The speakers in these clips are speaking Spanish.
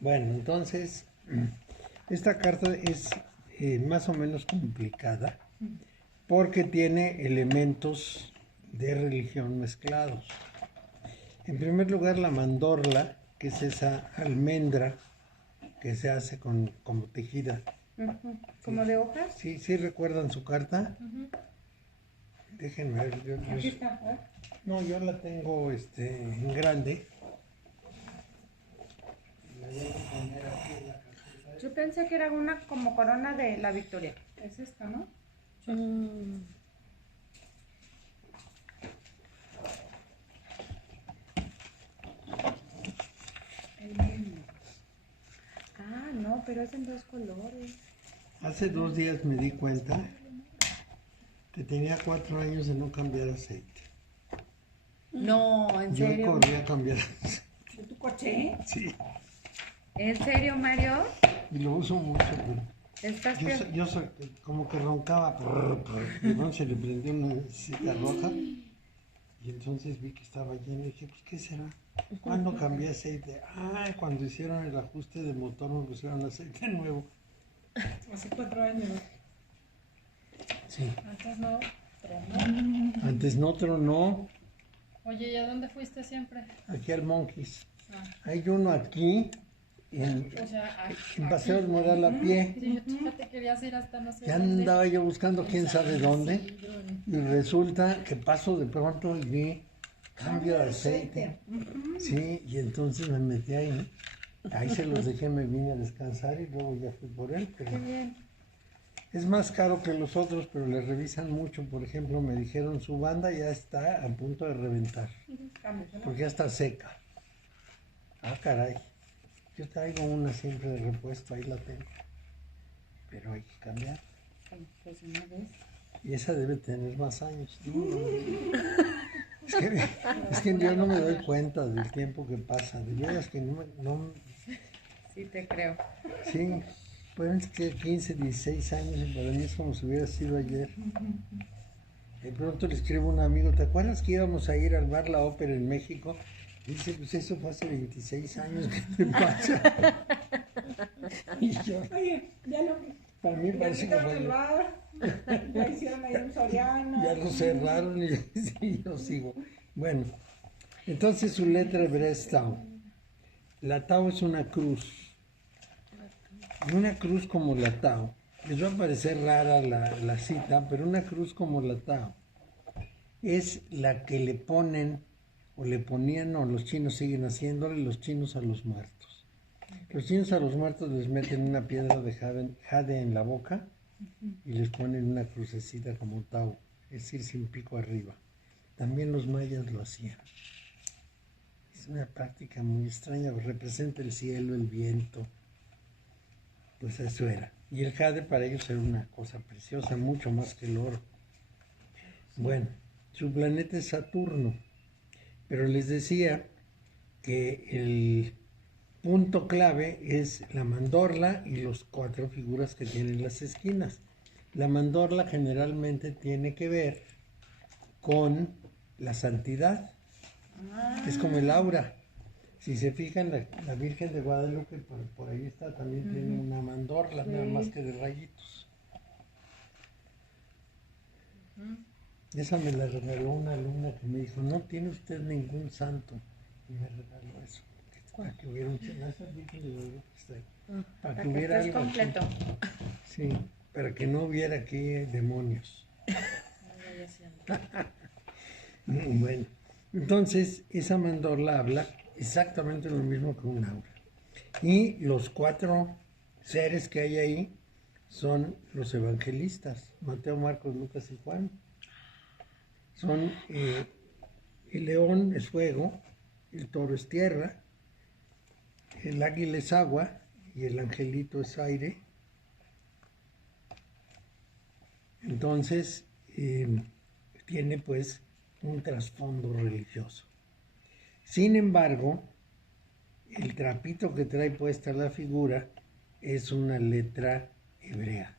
Bueno, entonces, esta carta es más o menos complicada porque tiene elementos de religión mezclados. En primer lugar, la mandorla, que es esa almendra que se hace como tejida. ¿Como de hojas? Sí, sí recuerdan su carta. Déjenme ver. Aquí está, ¿eh? No, yo la tengo en grande. La voy a poner aquí en la carpeta. Yo pensé que era una como corona de la Victoria. Es esta, ¿no? Ah, no, pero es en dos colores. Hace 2 días me di cuenta que tenía 4 años de no cambiar aceite. No, ¿en Yo serio? corrí a cambiar aceite. ¿De tu coche? Sí, ¿En serio, Mario? y lo uso mucho. ¿Estás Yo, que... yo como que roncaba. Y entonces le prendí una cita roja y entonces vi que estaba lleno y dije, pues ¿qué será? ¿Cuándo cambié aceite? Ah, cuando hicieron el ajuste de motor me pusieron aceite nuevo. Hace 4 años. Sí. Antes no tronó. Antes no tronó. Oye, ¿y a dónde fuiste siempre? Aquí al Monkeys. Ah, Hay uno aquí o sea, en Paseo del Moral a pie. sí, tú ya te querías ir hasta no sé Ya dónde. andaba yo buscando quién sabe dónde. Isidro, Y resulta que paso de pronto y vi cambio de aceite. Sí, y entonces me metí ahí. Ahí se los dejé, me vine a descansar y luego ya fui por él. Pero Qué bien. es más caro que los otros, pero le revisan mucho. Por ejemplo, me dijeron su banda ya está a punto de reventar, porque ya está seca. Ah, caray. Yo traigo una siempre de repuesto, ahí la tengo. Pero hay que cambiar. Pues una vez. Y esa debe tener más años. Es que yo no me doy cuenta del tiempo que pasa. De veras que Sí, te creo. sí, pueden ser 15, 16 años y para mí es como si hubiera sido ayer. De pronto le escribo a un amigo, ¿te acuerdas que íbamos a ir al bar La Ópera en México? Dice, pues eso fue hace 26 años, ¿qué te pasa? Y yo, Oye, ya lo para mí parece que quitaron fue el ayer. bar, ya hicieron ahí un Soriano. Ya lo cerraron y sí, yo sigo. Bueno, entonces su letra hebrea es Tau. La Tau es una cruz. Y una cruz como la Tau. Les va a parecer rara la cita, pero una cruz como la Tau es la que le ponen o le ponían, o los chinos siguen haciéndole, los chinos a los muertos. Los chinos a los muertos les meten una piedra de jade en la boca y les ponen una crucecita como Tau, es decir, sin pico arriba. También los mayas lo hacían. Es una práctica muy extraña, representa el cielo, el viento. Pues eso era. Y el jade para ellos era una cosa preciosa, mucho más que el oro. Bueno, su planeta es Saturno. Pero les decía que el punto clave es la mandorla y las 4 figuras que tienen las esquinas. La mandorla generalmente tiene que ver con la santidad. Es como el aura. Si se fijan, la Virgen de Guadalupe, por ahí está, también tiene una mandorla, nada más que de rayitos. Esa me la regaló una alumna que me dijo, no tiene usted ningún santo. Y me regaló eso. Para que hubiera un esa Virgen de Guadalupe que está ahí. Para que hubiera estés algo aquí. completo. Sí, para que no hubiera aquí demonios. Bueno, entonces esa mandorla habla exactamente lo mismo que un aura. Y los 4 seres que hay ahí son los evangelistas, Mateo, Marcos, Lucas y Juan. Son el león es fuego, el toro es tierra, el águila es agua y el angelito es aire. Entonces tiene pues un trasfondo religioso. Sin embargo, el trapito que trae puesta la figura es una letra hebrea.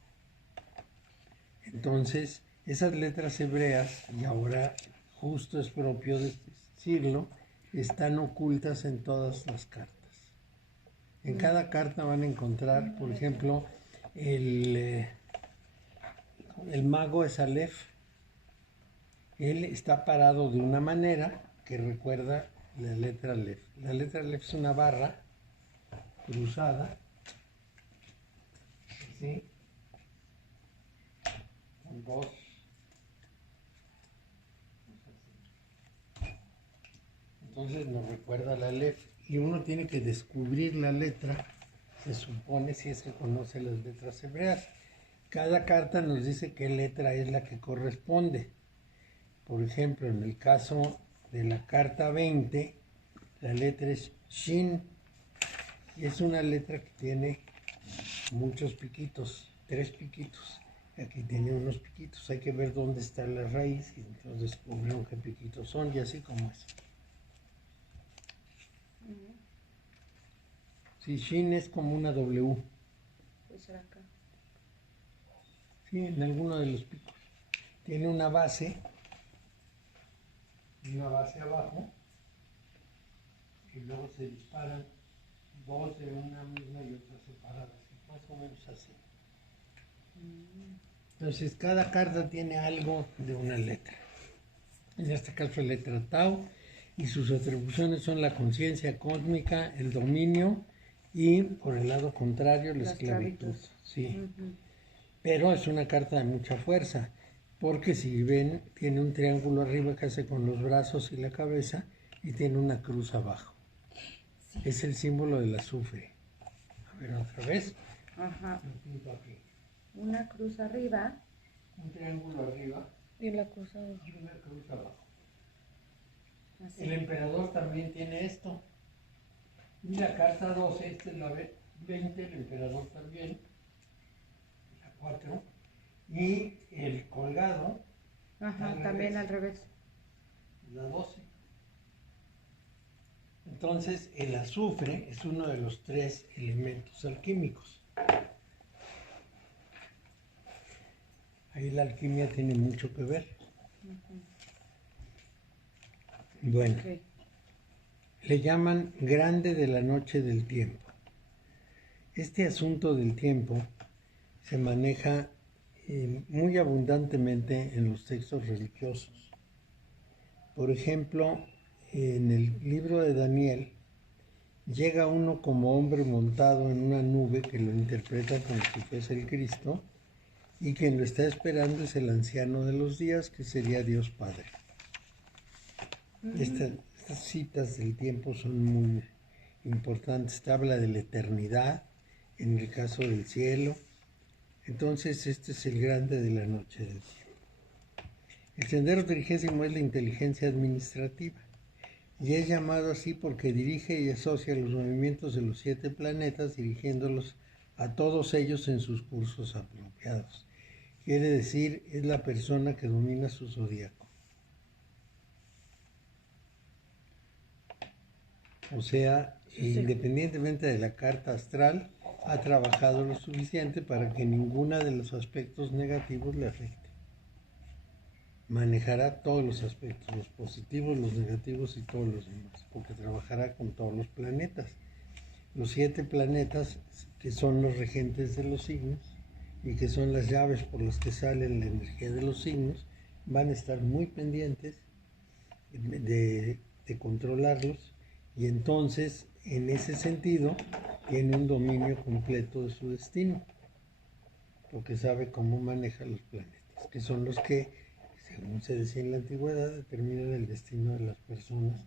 Entonces, esas letras hebreas, y ahora justo es propio decirlo, están ocultas en todas las cartas. En cada carta van a encontrar, por ejemplo, el mago es Aleph. Él está parado de una manera que recuerda la letra Aleph. La letra Aleph es una barra cruzada, ¿sí? Con dos. Entonces nos recuerda la Aleph y uno tiene que descubrir la letra, se supone, si es que conoce las letras hebreas. Cada carta nos dice qué letra es la que corresponde. Por ejemplo, en el caso de la carta 20, la letra es Shin y es una letra que tiene muchos piquitos, 3 piquitos. Aquí tiene unos piquitos, hay que ver dónde está la raíz y entonces descubrimos qué piquitos son y así como es. Si Shin es como una W, Pues será acá. sí, en alguno de los picos. Tiene una base abajo y luego se disparan dos de una misma y otra separada, más o menos así. Entonces cada carta tiene algo de una letra. En este caso letra Tau y sus atribuciones son la conciencia cósmica, el dominio y por el lado contrario la esclavitud. Sí. Pero es una carta de mucha fuerza, porque si ven, tiene un triángulo arriba que hace con los brazos y la cabeza y tiene una cruz abajo. Sí. Es el símbolo del azufre. A ver, otra vez. Ajá. Lo pinto aquí. Una cruz arriba. Un triángulo arriba. Y la cruz abajo. Y una cruz abajo. Así. El emperador también tiene esto. Y la carta 12, esta es la 20, el emperador también. La 4. Y el colgado. Ajá, también al revés. La 12. Entonces, el azufre es uno de los 3 elementos alquímicos. Ahí la alquimia tiene mucho que ver. Bueno, Okay. Le llaman grande de la noche del tiempo. Este asunto del tiempo se maneja muy abundantemente en los textos religiosos. Por ejemplo, en el libro de Daniel, llega uno como hombre montado en una nube que lo interpreta como si fuese el Cristo, y quien lo está esperando es el anciano de los días, que sería Dios Padre. Estas citas del tiempo son muy importantes. Te habla de la eternidad, en el caso del cielo. Entonces, este es el grande de la noche del tiempo. El sendero 30 es la inteligencia administrativa. Y es llamado así porque dirige y asocia los movimientos de los 7 planetas, dirigiéndolos a todos ellos en sus cursos apropiados. Quiere decir, es la persona que domina su zodíaco. O sea, independientemente de la carta astral, ha trabajado lo suficiente para que ninguno de los aspectos negativos le afecte. Manejará todos los aspectos, los positivos, los negativos y todos los demás, porque trabajará con todos los planetas. Los 7 planetas, que son los regentes de los signos y que son las llaves por las que sale la energía de los signos, van a estar muy pendientes de controlarlos, y entonces, en ese sentido, tiene un dominio completo de su destino, porque sabe cómo maneja los planetas, que son los que, según se decía en la antigüedad, determinan el destino de las personas,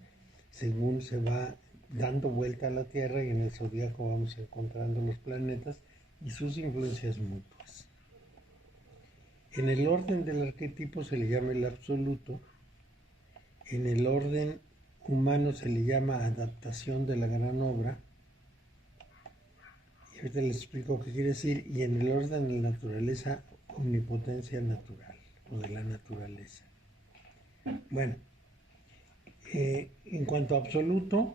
según se va dando vuelta a la Tierra, y en el zodíaco vamos encontrando los planetas y sus influencias mutuas. En el orden del arquetipo se le llama el absoluto. En el orden humano se le llama adaptación de la gran obra. Y ahorita les explico qué quiere decir. Y en el orden de la naturaleza, omnipotencia natural, o de la naturaleza. Bueno, en cuanto a absoluto,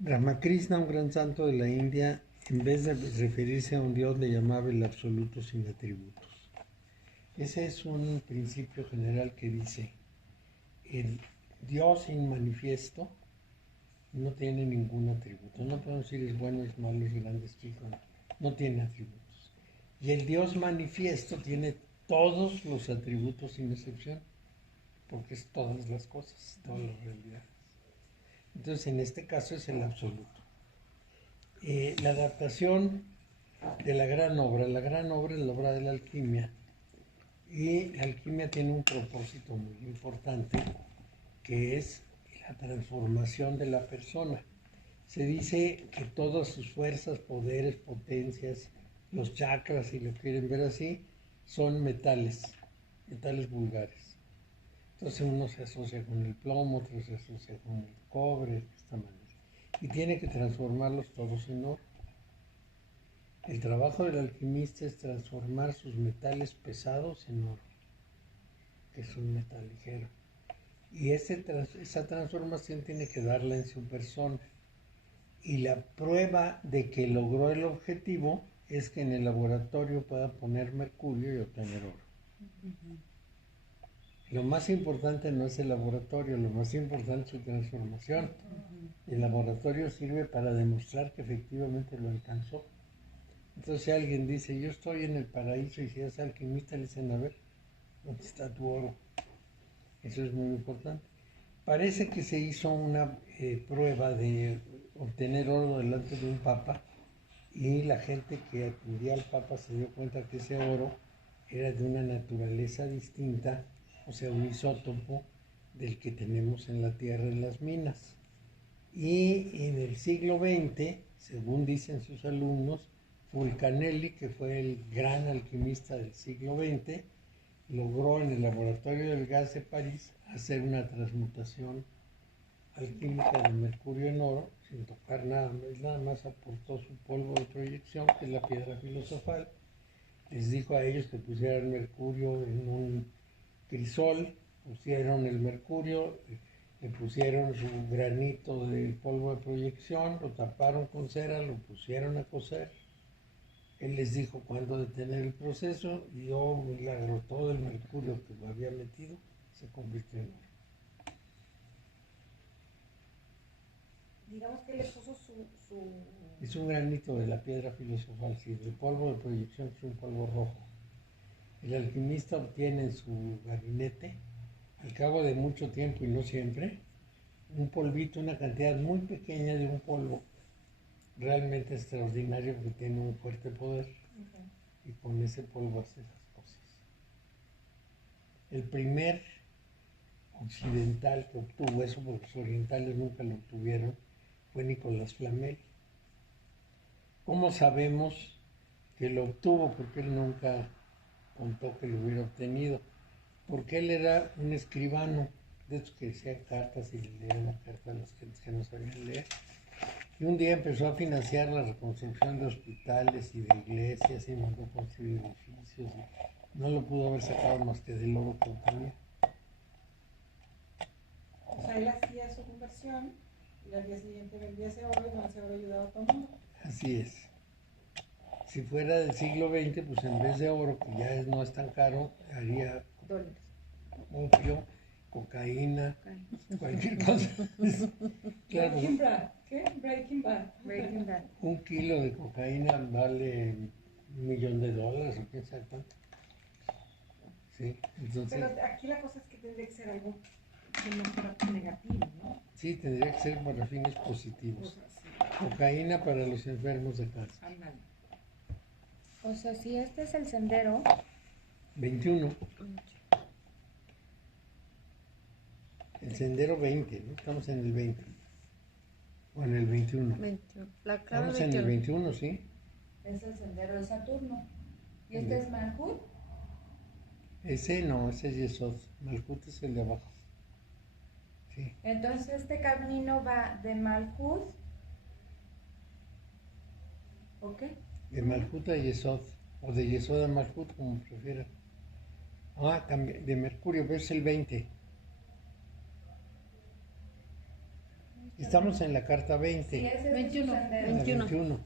Ramakrishna, un gran santo de la India, en vez de referirse a un dios, le llamaba el absoluto sin atributos. Ese es un principio general que dice: el Dios inmanifiesto no tiene ningún atributo. No podemos decir es bueno, es malo, es grande, es chico. No tiene atributos. Y el Dios manifiesto tiene todos los atributos sin excepción, porque es todas las cosas, todas las realidades. Entonces, en este caso es el absoluto. La adaptación de la gran obra es la obra de la alquimia, y la alquimia tiene un propósito muy importante, que es la transformación de la persona. Se dice que todas sus fuerzas, poderes, potencias, los chakras, si lo quieren ver así, son metales vulgares. Entonces uno se asocia con el plomo, otro se asocia con el cobre, de esta manera. Y tiene que transformarlos todos en oro. El trabajo del alquimista es transformar sus metales pesados en oro, que es un metal ligero. Y esa transformación tiene que darla en su persona. Y la prueba de que logró el objetivo es que en el laboratorio pueda poner mercurio y obtener oro. Lo más importante no es el laboratorio, lo más importante es su transformación. El laboratorio sirve para demostrar que efectivamente lo alcanzó. Entonces si alguien dice, yo estoy en el paraíso, y si es alquimista le dicen, a ver, ¿dónde está tu oro? Eso es muy importante. Parece que se hizo una prueba de obtener oro delante de un papa, y la gente que atendía al papa se dio cuenta que ese oro era de una naturaleza distinta, o sea, un isótopo del que tenemos en la tierra en las minas. Y en el siglo XX, según dicen sus alumnos, Fulcanelli, que fue el gran alquimista del siglo XX, logró en el laboratorio del gas de París hacer una transmutación alquímica de mercurio en oro sin tocar nada más aportó su polvo de proyección, que es la piedra filosofal. Les dijo a ellos que pusieran mercurio en un crisol, pusieron el mercurio, le pusieron su granito de polvo de proyección, lo taparon con cera, lo pusieron a cocer. Él les dijo cuándo detener el proceso, y milagro, todo el mercurio que lo había metido se convirtió en oro. Digamos que le puso Es un granito de la piedra filosofal, sí, el polvo de proyección es un polvo rojo. El alquimista obtiene en su gabinete, al cabo de mucho tiempo y no siempre, un polvito, una cantidad muy pequeña de un polvo, realmente extraordinario, porque tiene un fuerte poder, y con ese polvo hace esas cosas. El primer occidental que obtuvo eso, porque los orientales nunca lo obtuvieron, fue Nicolás Flamel. ¿Cómo sabemos que lo obtuvo? Porque él nunca contó que lo hubiera obtenido. Porque él era un escribano, de esos que decían cartas y le leían las cartas a las gentes que no sabían leer. Y un día empezó a financiar la reconstrucción de hospitales y de iglesias, y mandó construir edificios. Y no lo pudo haber sacado más que del oro que obtenía. O sea, él hacía su conversión y al día siguiente vendía ese oro y con ese oro ayudaba a todo el mundo. Así es. Si fuera del siglo XX, pues en vez de oro, que ya no es tan caro, haría Dólares. opio, cocaína, cualquier cosa. Claro, Breaking Bad. ¿Qué? Breaking Bad. Breaking Bad. un kilo de cocaína vale $1,000,000 o quién sabe cuánto. Sí, entonces, Pero aquí la cosa es que tendría que ser algo que no fuera negativo, ¿no? sí, tendría que ser para fines positivos. O sea, sí. Cocaína para los enfermos de cáncer. Ándale. O sea, si este es el sendero, 21. El sendero 20, ¿no? Estamos en el 20. O en el 21. 21. La clave Estamos en el 21, ¿sí? es el sendero de Saturno. ¿Y este es Malhut? Ese no, ese es Yesod. Malhut es el de abajo. Sí. Entonces este camino va de Malhut. ¿Ok? De Malhut a Yesod. O de Yesod a Malhut, como prefieran. De Mercurio, pero es el 20. Estamos en la carta 20. Sí, ese es 21. su sendero. En la 21.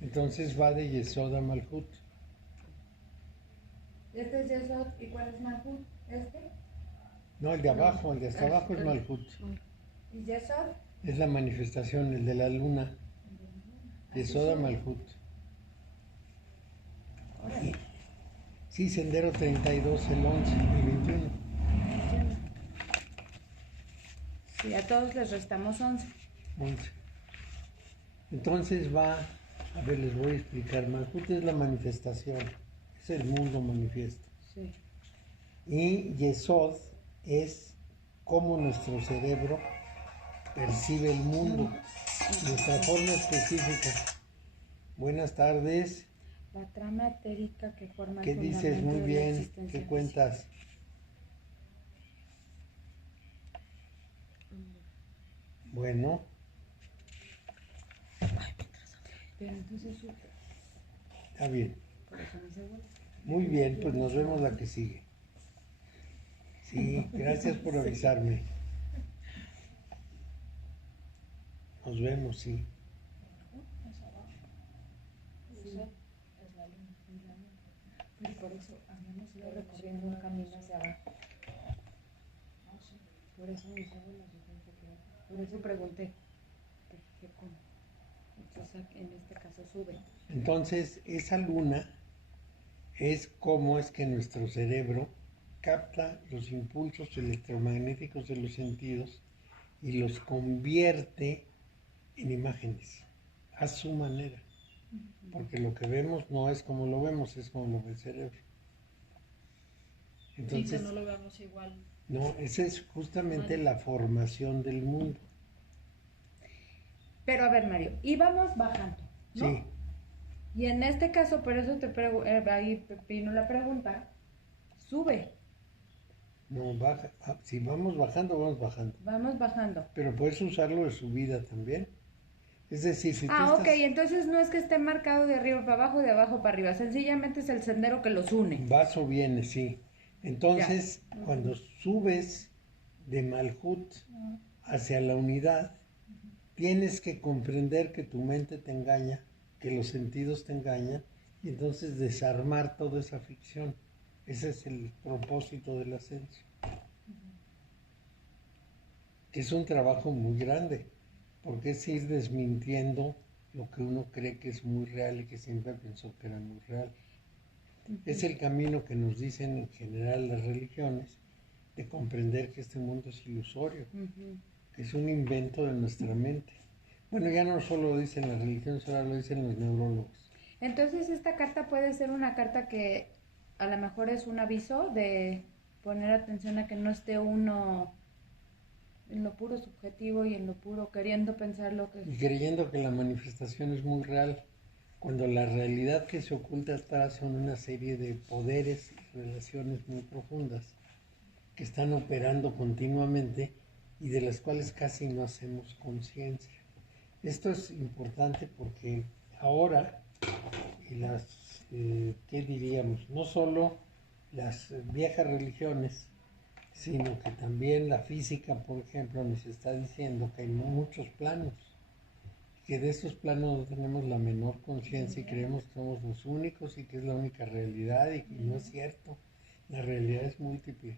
Entonces va de Yesod a Malhut. Este es Yesod. ¿Y cuál es Malhut? ¿Este? No, el de abajo, el de hasta abajo es Malhut. ¿Y Yesod? Es la manifestación, el de la luna, Yesoda Malhut. Órale. Sí, Sendero 32, el 11, el 21. Sí, a todos les restamos 11. 11. Entonces va, a ver, les voy a explicar. Malhut es la manifestación, es el mundo manifiesto. Sí. Y Yesod es cómo nuestro cerebro percibe el mundo, nuestra forma específica. Buenas tardes. La trama etérica que forma el ¿Qué dices? fundamento Muy de la bien. existencia ¿Qué cuentas? Bueno, Pero entonces sube. está bien. Por eso me dice, bueno, Muy bien, pues nos vemos la que sigue. Sí, gracias por avisarme. Nos vemos, sí. pero por eso habíamos ido recorriendo un camino hacia abajo. Por eso mis abuelos dijeron que por eso pregunté. Que cómo. Entonces en este caso sube. Entonces, esa luna es cómo es que nuestro cerebro capta los impulsos electromagnéticos de los sentidos y los convierte en imágenes a su manera. Porque lo que vemos no es como lo vemos, es como lo ve el cerebro. Entonces, sí, que no lo veamos igual. no, esa es justamente la formación del mundo. Pero a ver, Mario, íbamos bajando, ¿no? Sí, Y en este caso, por eso te ahí vino la pregunta, sube, no baja. Si vamos bajando, vamos bajando. vamos bajando. Pero puedes usarlo de subida también. Es decir, si tú Ah, ok, estás... entonces no es que esté marcado de arriba para abajo, de abajo para arriba, sencillamente es el sendero que los une. Vas o vienes, sí. Entonces, cuando subes de Malhut hacia la unidad, tienes que comprender que tu mente te engaña, que los sentidos te engañan, y entonces desarmar toda esa ficción. Ese es el propósito del ascenso. Es un trabajo muy grande, porque es ir desmintiendo lo que uno cree que es muy real y que siempre pensó que era muy real. Es el camino que nos dicen en general las religiones, de comprender que este mundo es ilusorio, que es un invento de nuestra mente. Bueno, ya no solo lo dicen las religiones, ahora lo dicen los neurólogos. Entonces esta carta puede ser una carta que a lo mejor es un aviso de poner atención a que no esté uno en lo puro subjetivo y en lo puro queriendo pensar lo que... Y creyendo que la manifestación es muy real, cuando la realidad que se oculta atrás son una serie de poderes y relaciones muy profundas que están operando continuamente y de las cuales casi no hacemos conciencia. Esto es importante porque ahora ¿qué diríamos? No solo las viejas religiones, sino que también la física, por ejemplo, nos está diciendo que hay muchos planos, que de esos planos no tenemos la menor conciencia y creemos que somos los únicos y que es la única realidad y que no es cierto. La realidad es múltiple.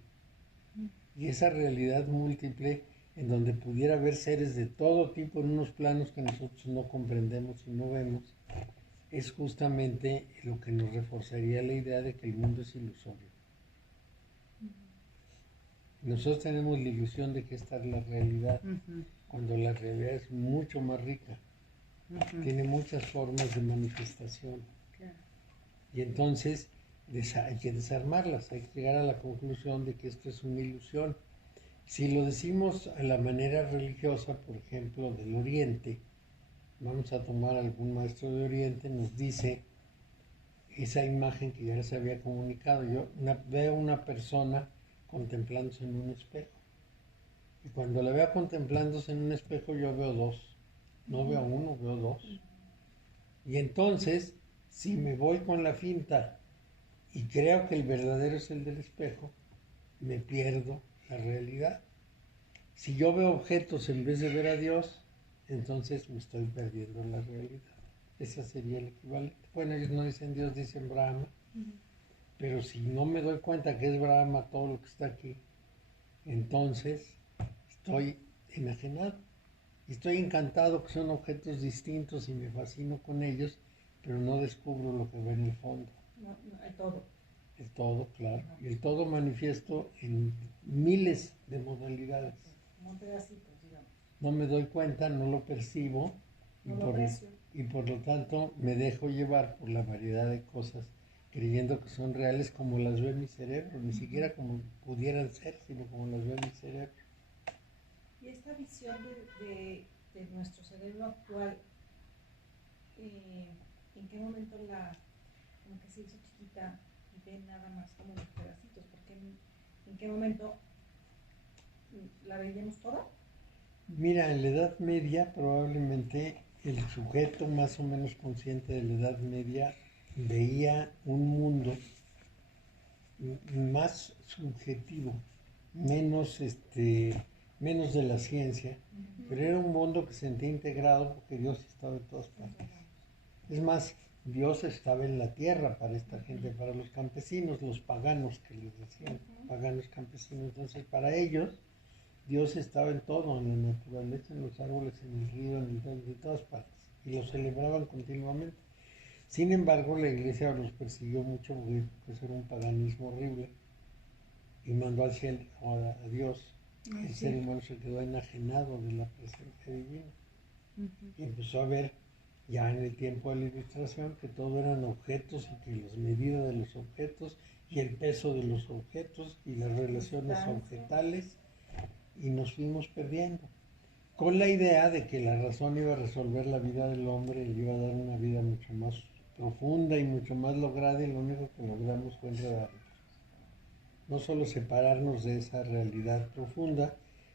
Y esa realidad múltiple, en donde pudiera haber seres de todo tipo en unos planos que nosotros no comprendemos y no vemos, es justamente lo que nos reforzaría la idea de que el mundo es ilusorio. Nosotros tenemos la ilusión de que esta es la realidad, cuando la realidad es mucho más rica, tiene muchas formas de manifestación. Claro. Y entonces hay que desarmarlas, hay que llegar a la conclusión de que esto es una ilusión. Si lo decimos a la manera religiosa, por ejemplo, del Oriente, vamos a tomar algún maestro de Oriente, nos dice esa imagen que ya les había comunicado. Yo veo una persona contemplándose en un espejo. Y cuando la veo contemplándose en un espejo, yo veo dos. No veo uno, veo dos. Y entonces, si me voy con la finta y creo que el verdadero es el del espejo, me pierdo la realidad. Si yo veo objetos en vez de ver a Dios, entonces me estoy perdiendo la realidad. Ese sería el equivalente. Bueno, ellos no dicen Dios, dicen Brahma. Pero si no me doy cuenta que es Brahma todo lo que está aquí, entonces estoy enajenado. Y estoy encantado que son objetos distintos y me fascino con ellos, pero no descubro lo que ve en el fondo. No, el todo. El todo, claro. Y el todo manifiesto en miles de modalidades. Como pedacitos, digamos. No me doy cuenta, no lo percibo No lo aprecio. y por lo tanto me dejo llevar por la variedad de cosas, creyendo que son reales como las ve mi cerebro, ni siquiera como pudieran ser, sino como las ve mi cerebro. Y esta visión de nuestro cerebro actual, ¿en qué momento como que se hizo chiquita y ve nada más como los pedacitos? Porque ¿en qué momento la veíamos toda? Mira, en la Edad Media probablemente el sujeto más o menos consciente de la Edad Media veía un mundo más subjetivo, menos, menos de la ciencia, pero era un mundo que se sentía integrado porque Dios estaba en todas partes. Es más, Dios estaba en la tierra para esta gente, para los campesinos, los paganos que les decían, paganos campesinos. Entonces, para ellos, Dios estaba en todo, en la naturaleza, en los árboles, en el río, en todas partes, y lo celebraban continuamente. Sin embargo, la iglesia los persiguió mucho porque eso era un paganismo horrible y mandó al cielo a Dios. El ser humano se quedó enajenado de la presencia divina y empezó a ver ya en el tiempo de la Ilustración que todo eran objetos y que las medidas de los objetos y el peso de los objetos y las relaciones objetales, y nos fuimos perdiendo con la idea de que la razón iba a resolver la vida del hombre y le iba a dar una vida mucho más profunda y mucho más lograda, y lo único que logramos fue enredarnos. No solo separarnos de esa realidad profunda,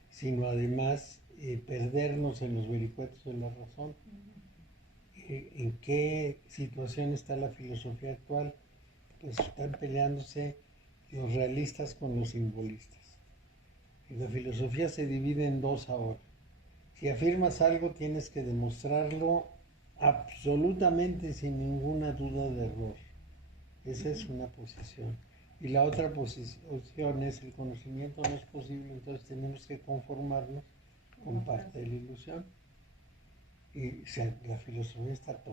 sino además perdernos en los vericuetos de la razón. ¿En qué situación está la filosofía actual? Pues están peleándose los realistas con los simbolistas. Y la filosofía se divide en dos ahora. Si afirmas algo, tienes que demostrarlo absolutamente sin ninguna duda de error. Esa es una posición. Y la otra posición es: el conocimiento no es posible, entonces tenemos que conformarnos con parte de la ilusión. Y la filosofía está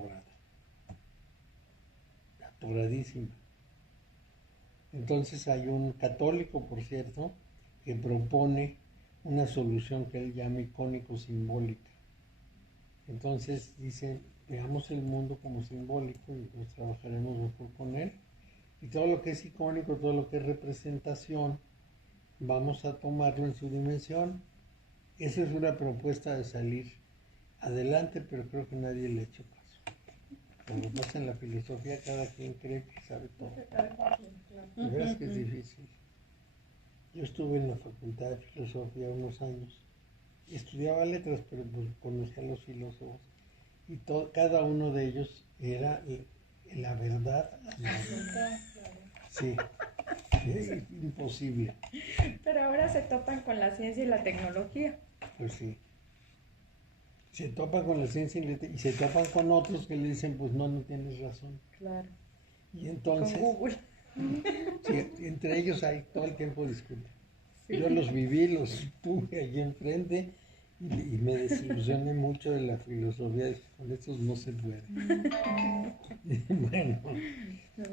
atoradísima. Entonces hay un católico, por cierto, que propone una solución que él llama icónico-simbólica. Entonces dice, veamos el mundo como simbólico y nos trabajaremos mejor con él. Y todo lo que es icónico, todo lo que es representación, vamos a tomarlo en su dimensión. Esa es una propuesta de salir adelante, pero creo que nadie le ha hecho caso. Cuando pasa en la filosofía, cada quien cree que sabe todo. De veras que es difícil. Yo estuve en la Facultad de Filosofía unos años. Estudiaba letras, pero pues conocía a los filósofos. Y cada uno de ellos era la verdad. Sí, es imposible. Pero ahora se topan con la ciencia y la tecnología. Pues sí. Se topan con la ciencia y se topan con otros que le dicen, pues no tienes razón. Claro. Y entonces, Con Google. sí, todo el tiempo discuten. Sí. Yo los viví, los tuve allí enfrente y me desilusioné mucho de la filosofía. Con estos no se puede. Bueno,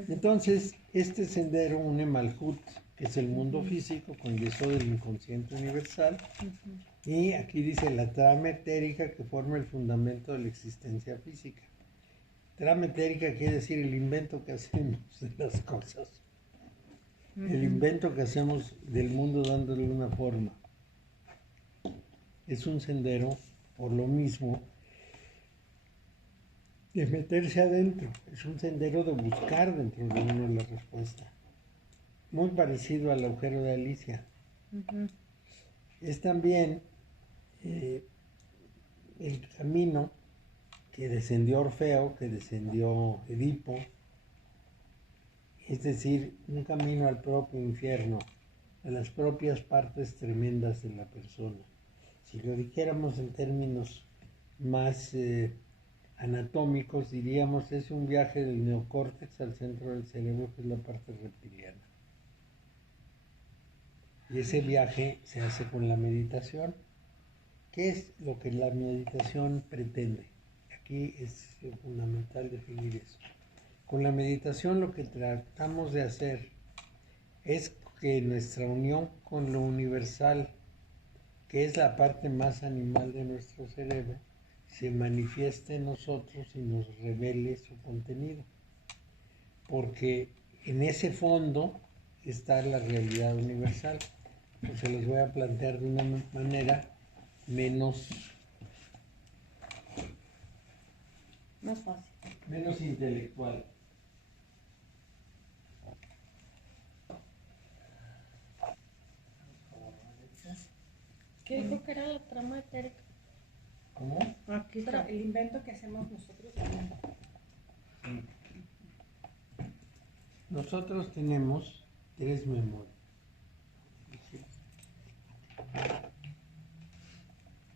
entonces este sendero une Malhut, que es el mundo físico, con Yesod del inconsciente universal. Y aquí dice la trama etérica que forma el fundamento de la existencia física. Trama etérica quiere decir el invento que hacemos de las cosas. El invento que hacemos del mundo dándole una forma. Es un sendero, por lo mismo, de meterse adentro. Es un sendero de buscar dentro de uno la respuesta. Muy parecido al agujero de Alicia. Es también el camino que descendió Orfeo, que descendió Edipo, es decir, un camino al propio infierno, a las propias partes tremendas de la persona. Si lo dijéramos en términos más anatómicos, diríamos es un viaje del neocórtex al centro del cerebro, que es la parte reptiliana. Y ese viaje se hace con la meditación. ¿Qué es lo que la meditación pretende? Aquí es fundamental definir eso. Con la meditación lo que tratamos de hacer es que nuestra unión con lo universal, que es la parte más animal de nuestro cerebro, se manifieste en nosotros y nos revele su contenido. Porque en ese fondo está la realidad universal. Pues se los voy a plantear de una manera menos Más fácil. intelectual. ¿Qué dijo que era la trama etérica? ¿Cómo? Aquí Pero está. el invento que hacemos nosotros también. Nosotros tenemos 3 memorias.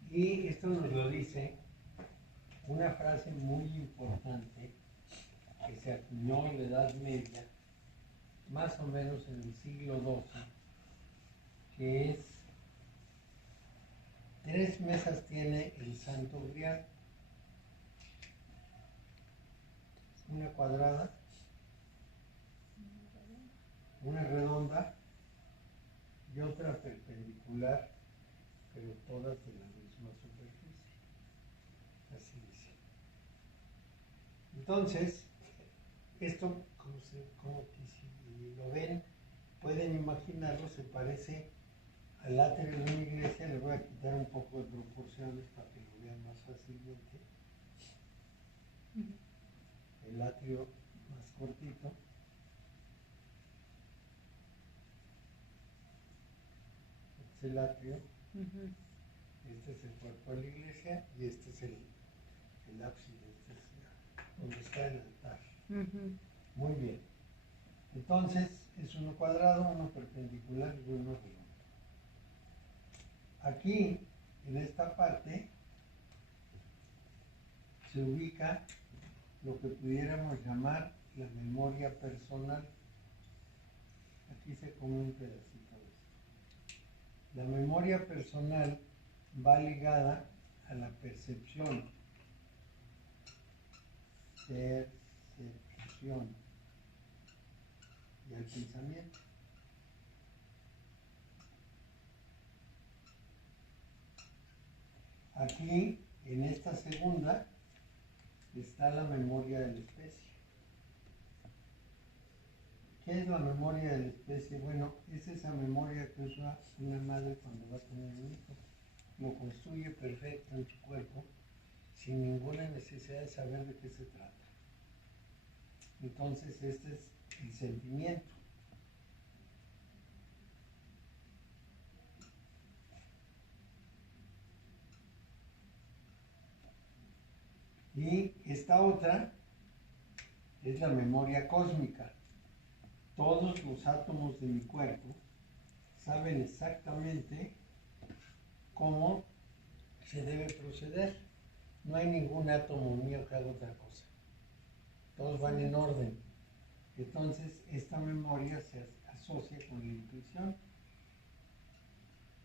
Y esto nos lo dice una frase muy importante que se acuñó en la Edad Media, más o menos en el siglo XII, que es: 3 mesas tiene el Santo Grial, una cuadrada, una redonda y otra perpendicular, pero todas de la misma superficie. Así dice. Entonces, esto, como si lo ven, pueden imaginarlo, se parece al atrio de una iglesia. Les voy a quitar un poco de proporciones para que lo vean más fácilmente. El atrio más cortito. Este es el atrio. Este es el cuerpo de la iglesia y este es el ábside, este es donde está el altar. Muy bien. Entonces es uno cuadrado, uno perpendicular y uno redondo. Aquí, en esta parte, se ubica lo que pudiéramos llamar la memoria personal. Aquí se come un pedacito de esto. La memoria personal va ligada a la percepción. Y al pensamiento. Aquí, en esta segunda, está la memoria de la especie. ¿Qué es la memoria de la especie? Bueno, es esa memoria que usa una madre cuando va a tener un hijo. Lo construye perfecto en su cuerpo, sin ninguna necesidad de saber de qué se trata. Entonces, este es el sentimiento. Y esta otra es la memoria cósmica. Todos los átomos de mi cuerpo saben exactamente cómo se debe proceder. No hay ningún átomo mío que haga otra cosa. Todos van en orden. Entonces, esta memoria se asocia con la intuición.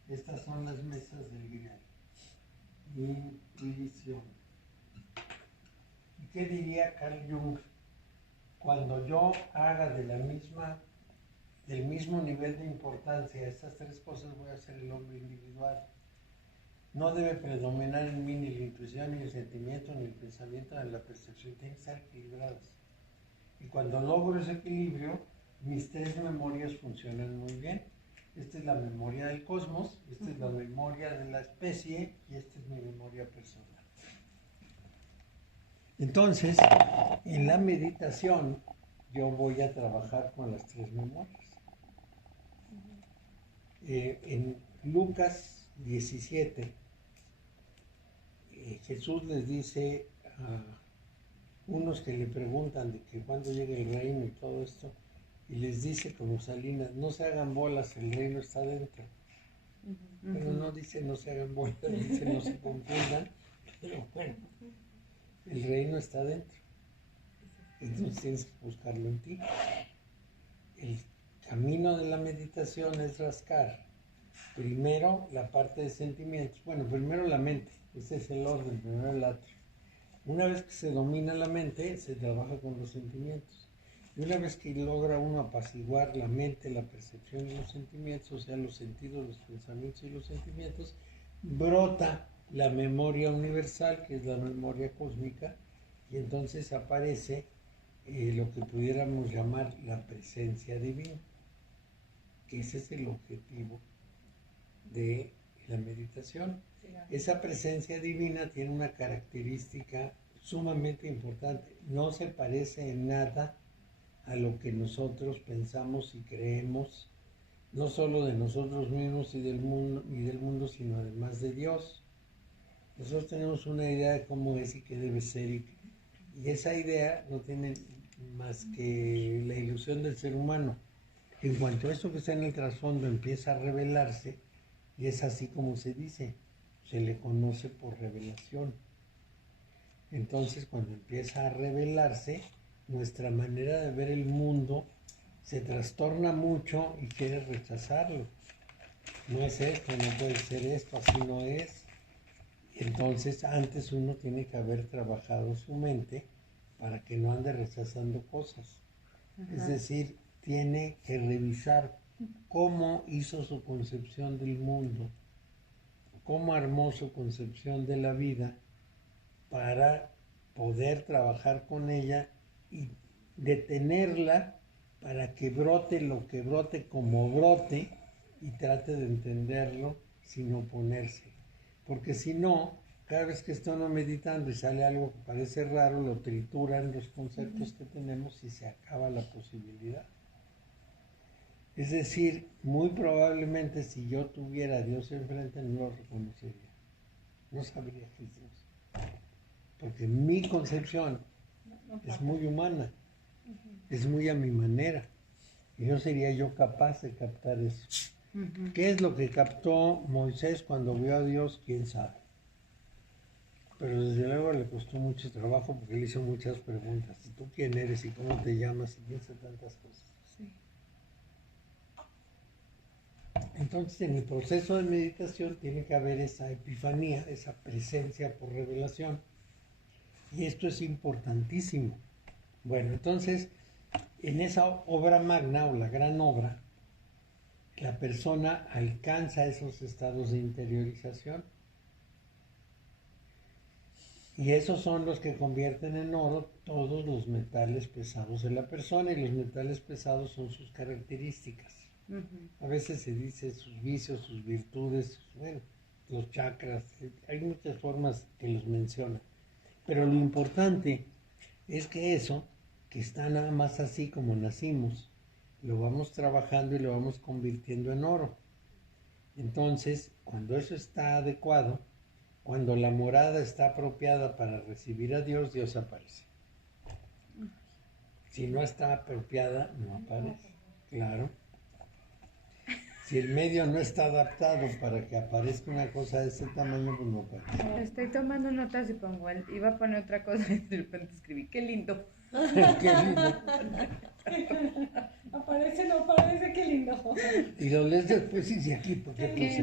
Estas son las mesas del Grial. Intuición. ¿Y qué diría Carl Jung? Cuando yo haga del mismo nivel de importancia estas 3 cosas, voy a ser el hombre individual. No debe predominar en mí ni la intuición, ni el sentimiento, ni el pensamiento, ni la percepción. Tienen que estar equilibradas. Y cuando logro ese equilibrio, mis 3 memorias funcionan muy bien. Esta es la memoria del cosmos, esta es la memoria de la especie y esta es mi memoria personal. Entonces, en la meditación, yo voy a trabajar con las 3 memorias. En Lucas 17, Jesús les dice a unos que le preguntan de que cuándo llega el reino y todo esto, y les dice como Salinas: no se hagan bolas, el reino está dentro. Pero no dice no se hagan bolas, dice no se confundan, pero bueno, el reino está dentro. Entonces tienes que buscarlo en ti. El camino de la meditación es rascar Primero la parte de sentimientos. Bueno, primero la mente. Ese es el orden, primero el atrio. Una vez que se domina la mente, se trabaja con los sentimientos. Y una vez que logra uno apaciguar la mente, la percepción y los sentimientos, o sea, los sentidos, los pensamientos y los sentimientos, brota la memoria universal, que es la memoria cósmica, y entonces aparece lo que pudiéramos llamar la presencia divina, que ese es el objetivo de la meditación. Esa presencia divina tiene una característica sumamente importante. No se parece en nada a lo que nosotros pensamos y creemos, no solo de nosotros mismos y del mundo, sino además de Dios. Nosotros tenemos una idea de cómo es y qué debe ser, y esa idea no tiene más que la ilusión del ser humano. En cuanto a esto que está en el trasfondo empieza a revelarse, y es así como se dice, se le conoce por revelación. Entonces, cuando empieza a revelarse, nuestra manera de ver el mundo se trastorna mucho y quiere rechazarlo. No es esto, no puede ser esto, así no es. Entonces, antes uno tiene que haber trabajado su mente para que no ande rechazando cosas. Es decir, tiene que revisar cómo hizo su concepción del mundo, cómo armó su concepción de la vida para poder trabajar con ella y detenerla para que brote lo que brote como brote y trate de entenderlo sin oponerse. Porque si no, cada vez que está uno meditando y sale algo que parece raro, lo trituran los conceptos que tenemos y se acaba la posibilidad. Es decir, muy probablemente si yo tuviera a Dios enfrente no lo reconocería. No sabría que es Dios. Porque mi concepción es muy humana, es muy a mi manera. Y no sería yo capaz de captar eso. ¿Qué es lo que captó Moisés cuando vio a Dios? ¿Quién sabe? Pero desde luego le costó mucho trabajo porque le hizo muchas preguntas. ¿Y tú quién eres? ¿Y cómo te llamas? Y piensa tantas cosas. Sí. Entonces, en el proceso de meditación tiene que haber esa epifanía, esa presencia por revelación. Y esto es importantísimo. Bueno, entonces, en esa obra magna o la gran obra, la persona alcanza esos estados de interiorización. Y esos son los que convierten en oro todos los metales pesados de la persona, y los metales pesados son sus características. A veces se dice sus vicios, sus virtudes, bueno, los chakras, hay muchas formas que los mencionan. Pero lo importante es que eso, que está nada más así como nacimos, lo vamos trabajando y lo vamos convirtiendo en oro. Entonces, cuando eso está adecuado, cuando la morada está apropiada para recibir a Dios, Dios aparece. Si no está apropiada, no aparece. Claro. Si el medio no está adaptado para que aparezca una cosa de ese tamaño, pues no aparece. Estoy tomando notas y pongo, iba a poner otra cosa y de repente escribí, qué lindo. Qué lindo. Aparece, no aparece, qué lindo. Y lo lees después y dice aquí, ¿por qué puse?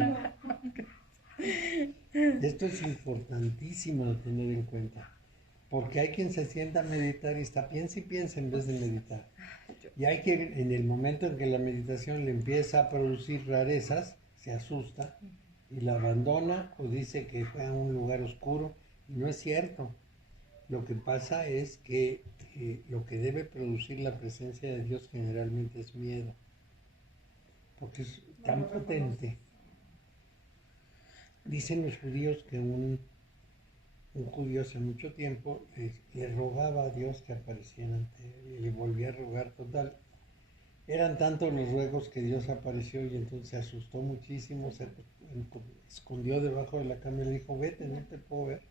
Esto es importantísimo de tener en cuenta, porque hay quien se sienta a meditar y está piensa y piensa en vez de meditar. Y hay quien en el momento en que la meditación le empieza a producir rarezas, se asusta y la abandona o dice que fue a un lugar oscuro, y no es cierto. Lo que pasa es que lo que debe producir la presencia de Dios generalmente es miedo, porque es tan potente. Dicen los judíos que un judío hace mucho tiempo le rogaba a Dios que apareciera ante él y le volvía a rogar total. Eran tantos los ruegos que Dios apareció y entonces se asustó muchísimo, se escondió debajo de la cama y le dijo, vete, no te puedo ver.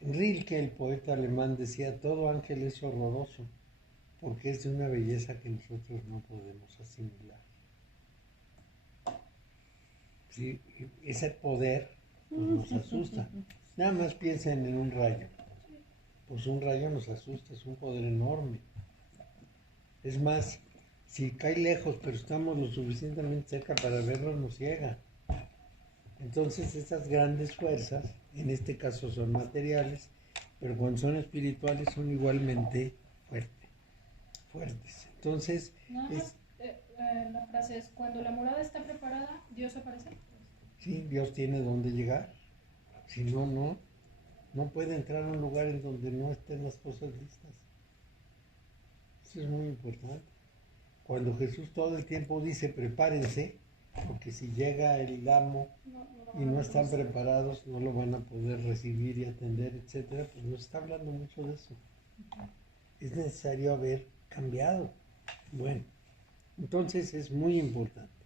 Rilke, el poeta alemán, decía, todo ángel es horroroso porque es de una belleza que nosotros no podemos asimilar. Sí, ese poder pues, nos asusta. Nada más piensen en un rayo. Pues un rayo nos asusta, es un poder enorme. Es más, Si cae lejos, pero estamos lo suficientemente cerca para verlo, nos ciega. Entonces estas grandes fuerzas, en este caso son materiales, pero cuando son espirituales son igualmente fuertes. Entonces, Nada más, la frase es, cuando la morada está preparada, Dios aparece. sí, Dios tiene dónde llegar. Si no, no puede entrar a un lugar en donde no estén las cosas listas. Eso es muy importante. Cuando Jesús todo el tiempo dice prepárense, porque si llega el amo y no están preparados, no lo van a poder recibir y atender, etcétera, pues nos está hablando mucho de eso. Es necesario haber cambiado. Bueno, entonces es muy importante,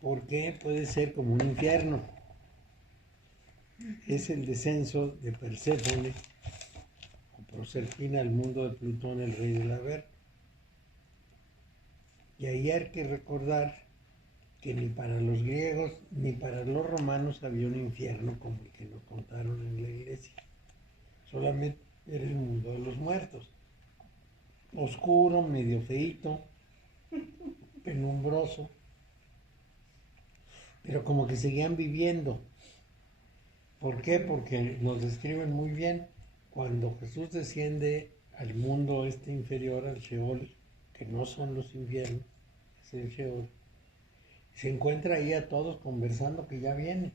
porque puede ser como un infierno. Es el descenso de Perséfone o Proserpina al mundo de Plutón, el rey del Averno. Y ahí hay que recordar que ni para los griegos ni para los romanos había un infierno como el que nos contaron en la iglesia. Solamente era el mundo de los muertos. Oscuro, medio feíto, penumbroso, pero como que seguían viviendo. ¿Por qué? Porque nos describen muy bien cuando Jesús desciende al mundo este inferior, al Sheol, que no son los infiernos, es el Sheol. Se encuentra ahí a todos conversando que ya viene,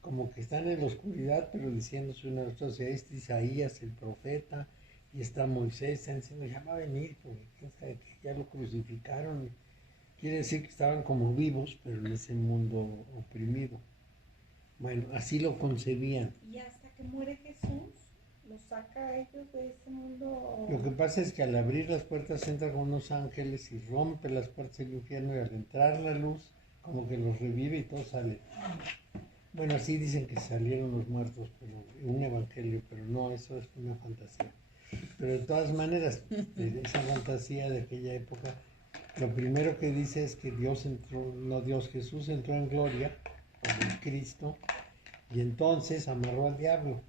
como que están en la oscuridad, pero diciéndose una vez, o sea, este Isaías, el profeta, y está Moisés, están diciendo, ya va a venir, porque quién sabe que ya lo crucificaron. Quiere decir que estaban como vivos, pero en ese mundo oprimido. Bueno, así lo concebían. Y hasta que muere Jesús, los saca a ellos de ese mundo. Lo que pasa es que al abrir las puertas entra con unos ángeles y rompe las puertas del infierno, y al entrar la luz como que los revive y todos salen. Bueno, así dicen que salieron los muertos, pero un evangelio, pero no, eso es una fantasía. Pero de todas maneras, de esa fantasía de aquella época, lo primero que dice es que Jesús entró en gloria como Cristo, y entonces amarró al diablo.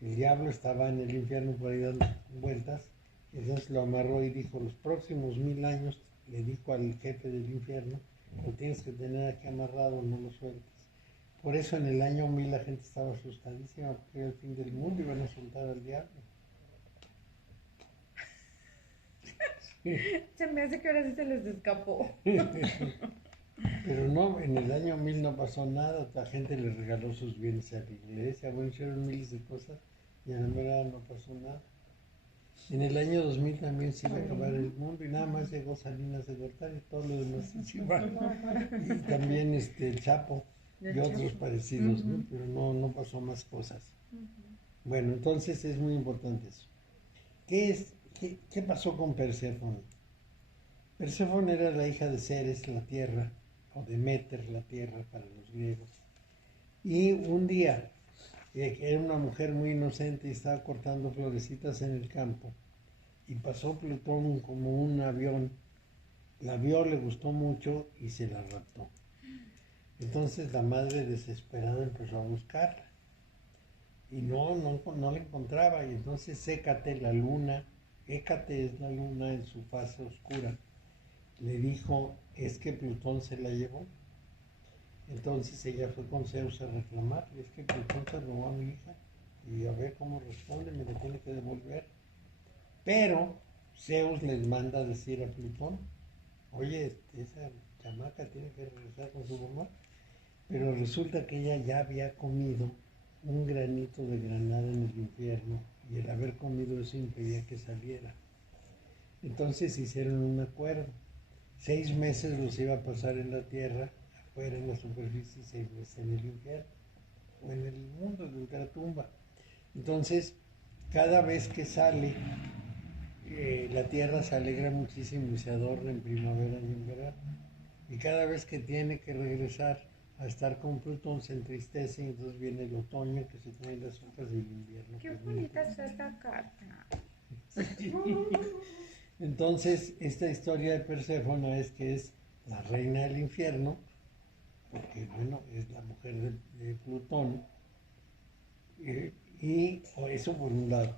El diablo estaba en el infierno por ahí dando vueltas, y entonces lo amarró y dijo, los próximos 1000 años, le dijo al jefe del infierno, lo tienes que tener aquí amarrado, no lo sueltes. Por eso en el año 1000 la gente estaba asustadísima, porque era el fin del mundo y iban a soltar al diablo. Se me hace que ahora sí se les escapó. Pero no, en el año 1000 no pasó nada, la gente le regaló sus bienes a la iglesia, bueno, hicieron miles de cosas y en la verdad no pasó nada. En el año 2000 también se iba a acabar el mundo y nada más llegó Salinas de Gortari y todo lo demás se iba. Y también el Chapo y otros parecidos, ¿no? Pero no pasó más cosas. Bueno, entonces es muy importante eso. ¿Qué pasó con Perséfone? Perséfone era la hija de Ceres, la tierra, o Deméter, la tierra para los griegos. Y un día, era una mujer muy inocente y estaba cortando florecitas en el campo, y pasó Plutón como un avión, la vio, le gustó mucho y se la raptó. Entonces la madre desesperada empezó a buscarla, y no la encontraba, y entonces Hécate, la luna, Hécate es la luna en su fase oscura, le dijo, es que Plutón se la llevó. Entonces ella fue con Zeus a reclamarle, es que Plutón se robó a mi hija, y a ver cómo responde, me la tiene que devolver. Pero Zeus les manda a decir a Plutón, oye, esa chamaca tiene que regresar con su mamá. Pero resulta que ella ya había comido un granito de granada en el infierno, y el haber comido eso impedía que saliera. Entonces hicieron un acuerdo. 6 meses los iba a pasar en la tierra, afuera en la superficie, y 6 meses en el infierno, o en el mundo de ultratumba. Entonces, cada vez que sale, la tierra se alegra muchísimo y se adorna en primavera y en verano. Y cada vez que tiene que regresar a estar con Plutón se entristece, y entonces viene el otoño, que se traen las hojas del invierno. Qué bonita está esta carta. Entonces, esta historia de Perséfone es que es la reina del infierno, porque, bueno, es la mujer de Plutón, o eso por un lado,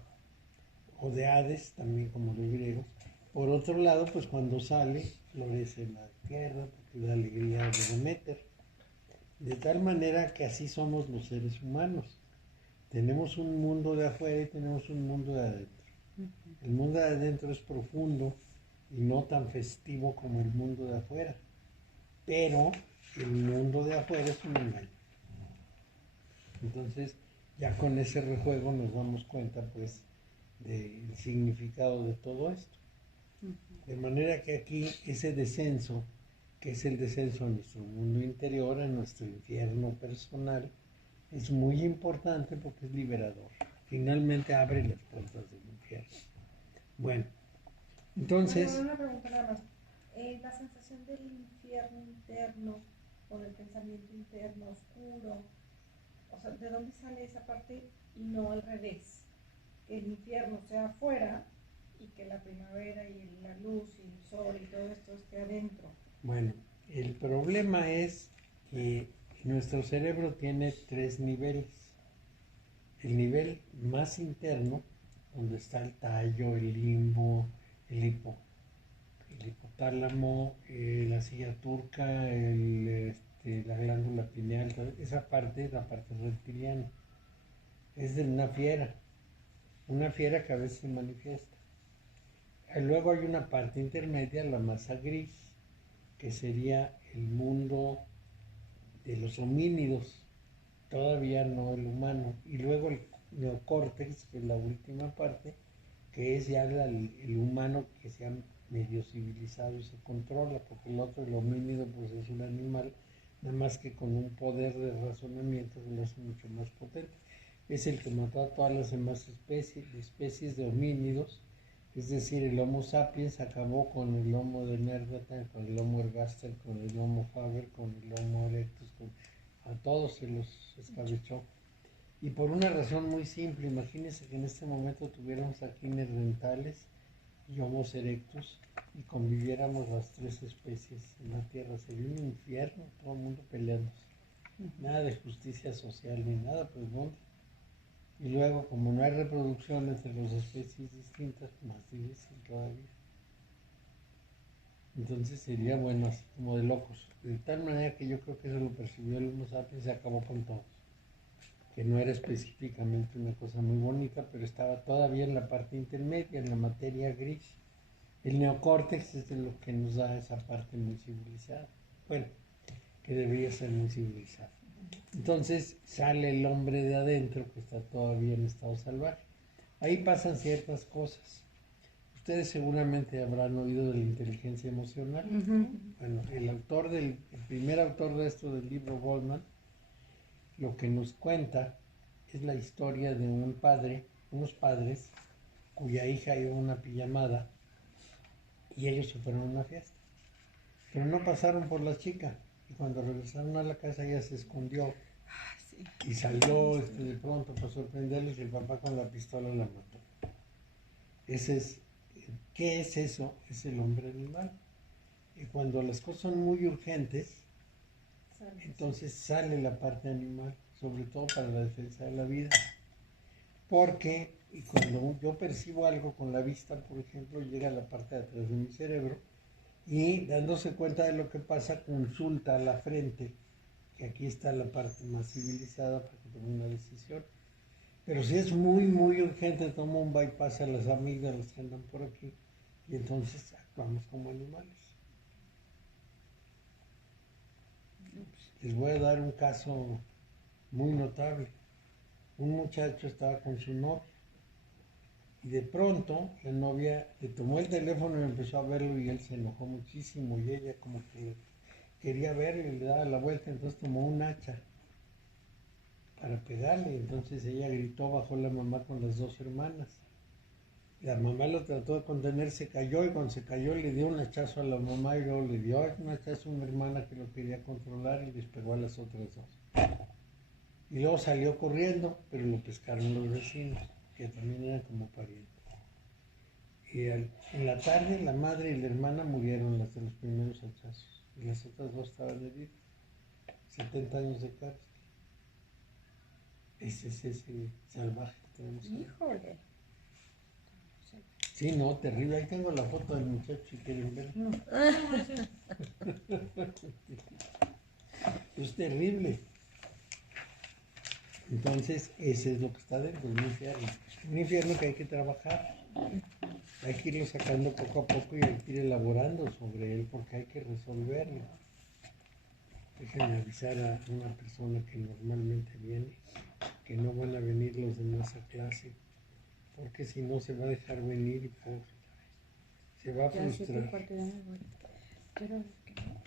o de Hades, también como los griegos, Por otro lado, pues cuando sale, florece la tierra, porque es la alegría de Deméter. De tal manera que así somos los seres humanos. Tenemos un mundo de afuera y tenemos un mundo de adentro. El mundo de adentro es profundo y no tan festivo como el mundo de afuera. Pero el mundo de afuera es un engaño. Entonces, ya con ese rejuego nos damos cuenta, pues, del significado de todo esto. De manera que aquí ese descenso, que es el descenso a nuestro mundo interior, a nuestro infierno personal, es muy importante porque es liberador. Finalmente abre las puertas del infierno. Bueno, entonces... Bueno, una pregunta nada más. La sensación del infierno interno o del pensamiento interno oscuro, o sea, ¿de dónde sale esa parte y no al revés? Que el infierno sea afuera y que la primavera y la luz y el sol y todo esto esté adentro. Bueno, el problema es que nuestro cerebro tiene 3 niveles. El nivel más interno, donde está el tallo, el limbo, el hipotálamo, la silla turca, la glándula pineal, esa parte es la parte reptiliana. Es de una fiera que a veces se manifiesta. Luego hay una parte intermedia, la masa gris, que sería el mundo de los homínidos, todavía no el humano. Y luego el neocórtex, que es la última parte, que es ya el humano que se ha medio civilizado y se controla, porque el otro, el homínido, pues es un animal, nada más que con un poder de razonamiento que lo hace mucho más potente. Es el que mató a todas las demás especies de homínidos. Es decir, el Homo sapiens acabó con el Homo de Neanderthal, con el Homo ergaster, con el Homo faber, con el Homo erectus, a todos se los escabechó. Y por una razón muy simple, imagínense que en este momento tuviéramos aquí neandertales y Homo erectus y conviviéramos las 3 especies en la Tierra. Sería un infierno, todo el mundo peleándose. Nada de justicia social ni nada, pues ¿dónde? Y luego, como no hay reproducción entre las especies distintas, más difícil todavía. Entonces sería bueno, así como de locos. De tal manera que yo creo que eso lo percibió el Homo sapiens y se acabó con todos. Que no era específicamente una cosa muy bonita, pero estaba todavía en la parte intermedia, en la materia gris. El neocórtex es de lo que nos da esa parte muy civilizada. Bueno, que debería ser muy civilizada. Entonces sale el hombre de adentro que está todavía en estado salvaje. Ahí pasan ciertas cosas. Ustedes seguramente habrán oído de la inteligencia emocional. Bueno, el primer autor de esto del libro, Goldman, lo que nos cuenta es la historia de unos padres cuya hija iba a una pijamada y ellos se fueron a una fiesta. Pero no pasaron por la chica y cuando regresaron a la casa ella se escondió. Y salió de pronto para sorprenderles y el papá con la pistola la mató. ¿Qué es eso? Es el hombre animal. Y cuando las cosas son muy urgentes, entonces sale la parte animal, sobre todo para la defensa de la vida. Porque y cuando yo percibo algo con la vista, por ejemplo, llega a la parte de atrás de mi cerebro y dándose cuenta de lo que pasa, consulta a la frente, que aquí está la parte más civilizada para que tome una decisión. Pero si es muy, muy urgente, toma un bypass a las amígdalas que andan por aquí y entonces actuamos como animales. Les voy a dar un caso muy notable. Un muchacho estaba con su novia y de pronto la novia le tomó el teléfono y empezó a verlo y él se enojó muchísimo y ella como que quería verlo y le daba la vuelta, entonces tomó un hacha para pegarle. Entonces ella gritó, bajó la mamá con las 2 hermanas. La mamá lo trató de contener, se cayó y cuando se cayó le dio un hachazo a la mamá y luego le dio un hachazo a una hermana que lo quería controlar y les pegó a las otras 2. Y luego salió corriendo, pero lo pescaron los vecinos, que también eran como parientes. Y en la tarde la madre y la hermana murieron las de los primeros hachazos y las otras 2 estaban heridas. 70 años de cárcel. Ese es ese salvaje que tenemos ahí. Híjole. Sí, no, terrible. Ahí tengo la foto del muchacho si quieren ver. No. Es terrible. Entonces, ese es lo que está dentro del infierno. Un infierno que hay que trabajar. Hay que irlo sacando poco a poco y hay que ir elaborando sobre él porque hay que resolverlo. Déjenme avisar a una persona que normalmente viene que no van a venir los demás a clase porque si no se va a dejar venir y se va a Ya 7:15 frustrar. ya me voy. Quiero que no.